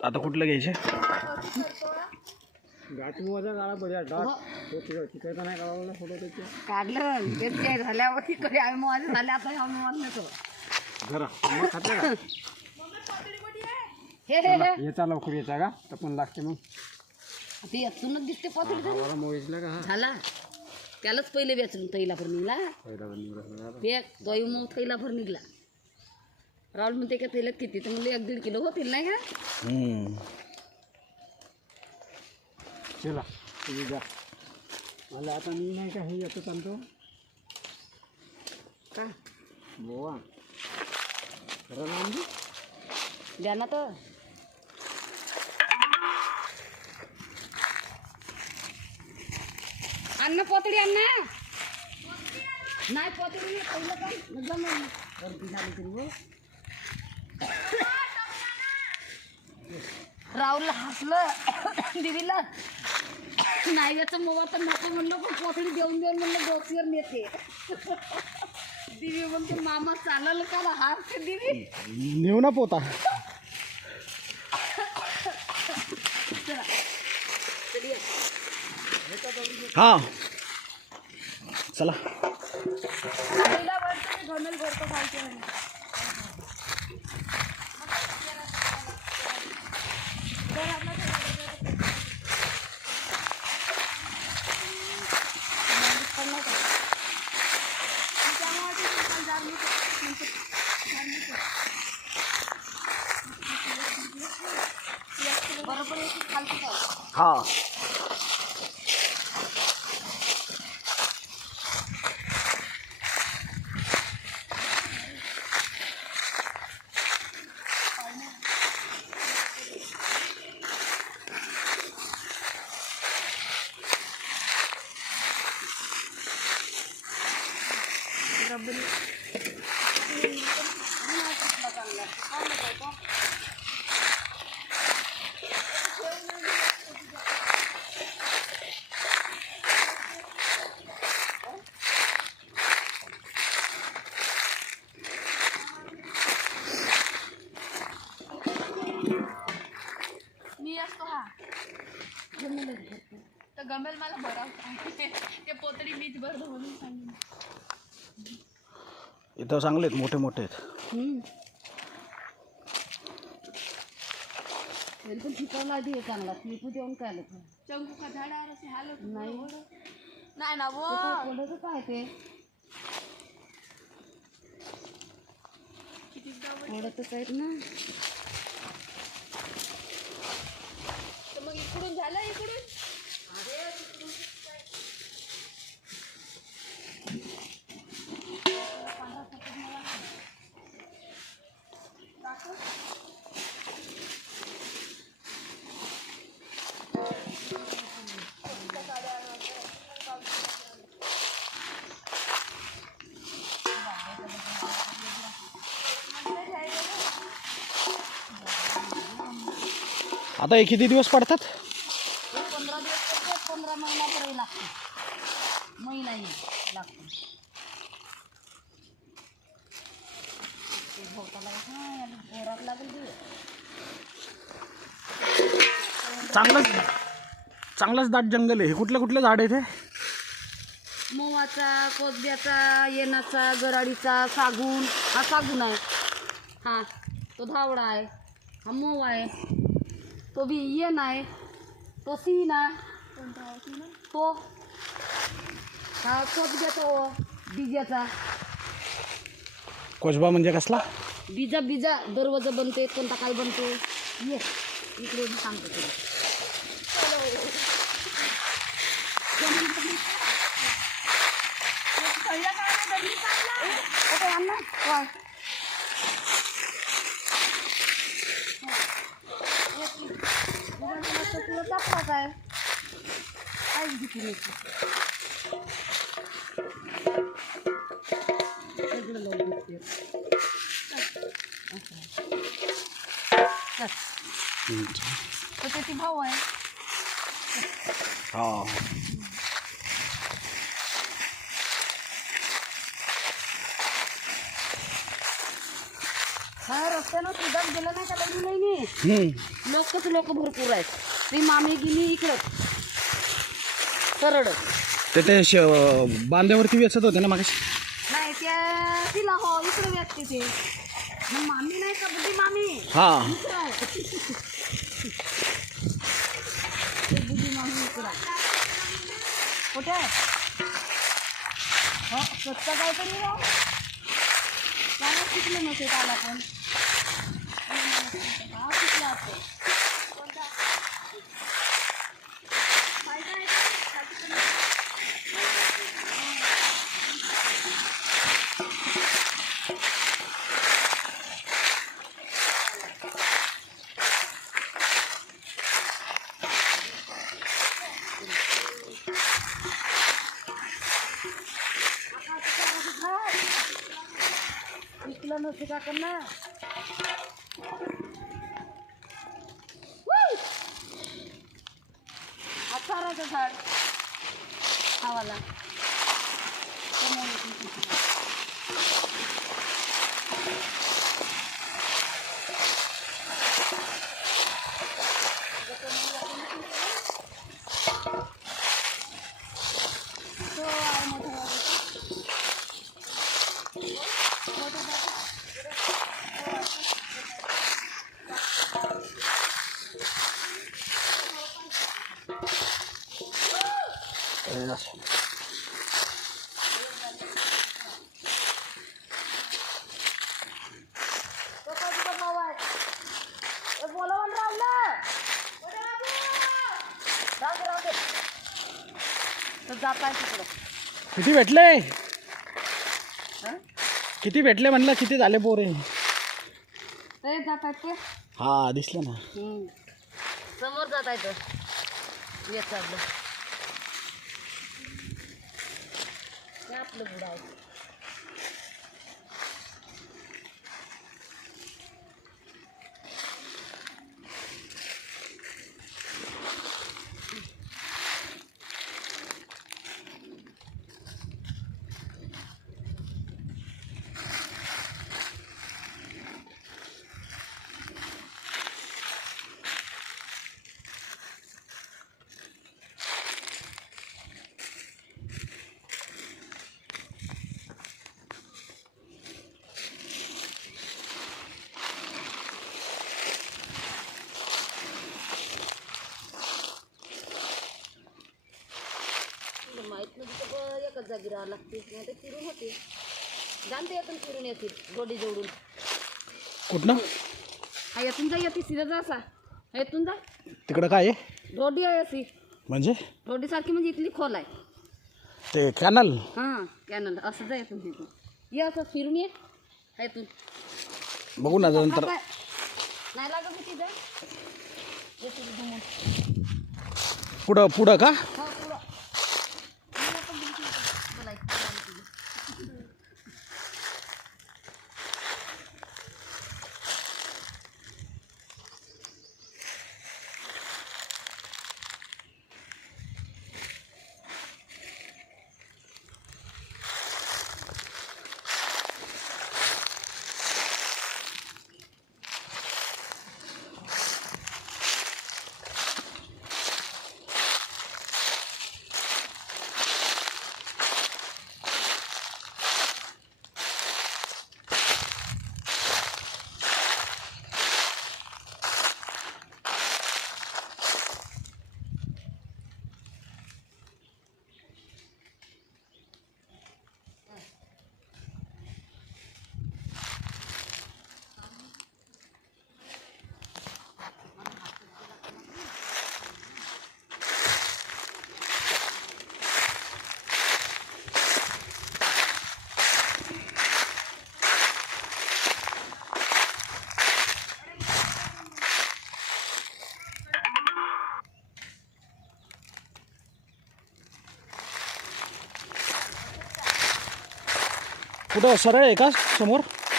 आता कुठलं घ्यायचे? गाठमोजा काढा बघा डॉट तो तिकडचा नाही काढावला फोटो त्याचे काढलं तेच काय झाल्यावर तिकडे आम्ही मोबाईल झाले आता आम्ही मोबाईल नेतो घरा मग खाते का हे याचा लवकर याचा का तर पण लागते मग ते असूनच दिसते पातळी मला मोबाईलला का झाला त्यालाच पहिले वेचून तैलाभर निघला गाई मग तैलाभर निघला राहुल म्हणते का तैलात किती तर म्हणजे 1-1.5 किलो होतील नाही का चला तुम्ही जा मला आता मी नाही का हे येतो चालतो का बोवा खरं नाम द्या ना तर अन्न पोतडी अन्न नाही पोतडी पहिलं काय जमलं गर्दी झाली तरी हो राहुलला हसलं दिदीला नाही याचं मोबा तर नको म्हणलं पण पोतडी देऊन म्हणलं बॉक्सवर नेते दिदी म्हणते मामा चाललं का हार दिदी नेऊ ना पोता. हा चला घमेल भरतो खायचे बरोबर खालती हा मी असतो हा तर गमेल मला भराव ते पोतडी मीच भरतो म्हणून सांगितलं इथं चांगले आहेत मोठे मोठे आहेत. पण शिकवला आधी हे चांगला तू देऊन काय आलं चंकू का झाडावर असे हालत नाही नाही ना वो कोणाचं काय ते ओढतच आहेत ना तर मग इकडून झालं इकडून आता हे किती दिवस पडतात? 15 दिवस पडते 15 महिन्यापर्यंत लागते महिना येईल लागतो घरात लागेल चांगलंच दाट जंगल आहे. हे कुठले झाड आहे ते? मोवाचा कोसब्याचा येनाचा गराडीचा सागून हा सागून आहे हा तो धावडा आहे हा मोवा आहे तो बी येन आहे तो सीन आहे तो हा कोसब्याचा बिजाचा कोजबा म्हणजे कसला? बिजा दरवाजा बनते कोणता काय बनते ये इकडे सांगतो तुला तुला दाखवा काय काहीच भीती नाही सगळं लावून दिसते तर त्याची भाऊ आहे हा हर रस्त्यानं सुद्धा गेलं नाही का लग्न नाही लोक भरपूर आहेत. ती मामी गेली इकडं सरळ बांध्यावरती वेचत होते ना मागाशी. नाही त्या तिला हो इकडे व्यक्ती ते मग मामी नाही का बुद्धी मामी हा इकडं आहे. ते बुद्धी मामी इकडं आहे. कुठे आहे हो स्वच्छ काहीतरी हो त्याला शिकलं नसेल त्याला पण हा शिकला असतो कोणता फायदा आहे का? शिकलं नसते का करणार अचाराचं झाड खावाला तो आहे मोठा जात आहे तिकडं. किती भेटले किती भेटले म्हणलं किती झाले पोरे. ते जात आहेत ते हा दिसलं ना. समोर जात आहे तर येत आपलं ते आपलं बुडा आहे. माहीत नाही तिथं एकच जागी राहावं लागते नाही तर फिरून होते जाणते येतून फिरून येतील रोडी जोडून कुठनं हा येतून जा येते सिधा जा असा येतून जा तिकडं काय आहे रोडी आहे अशी म्हणजे रोडीसारखी म्हणजे इथली खोल आहे. ते कॅनल. हां कॅनल असं जा येतून तिथून ये असं फिरून ये येतून बघू ना नंतर. नाही लागत होती जा येते घुमून पुढं पुढं का हो पुढं कुठं सरळ आहे का समोर.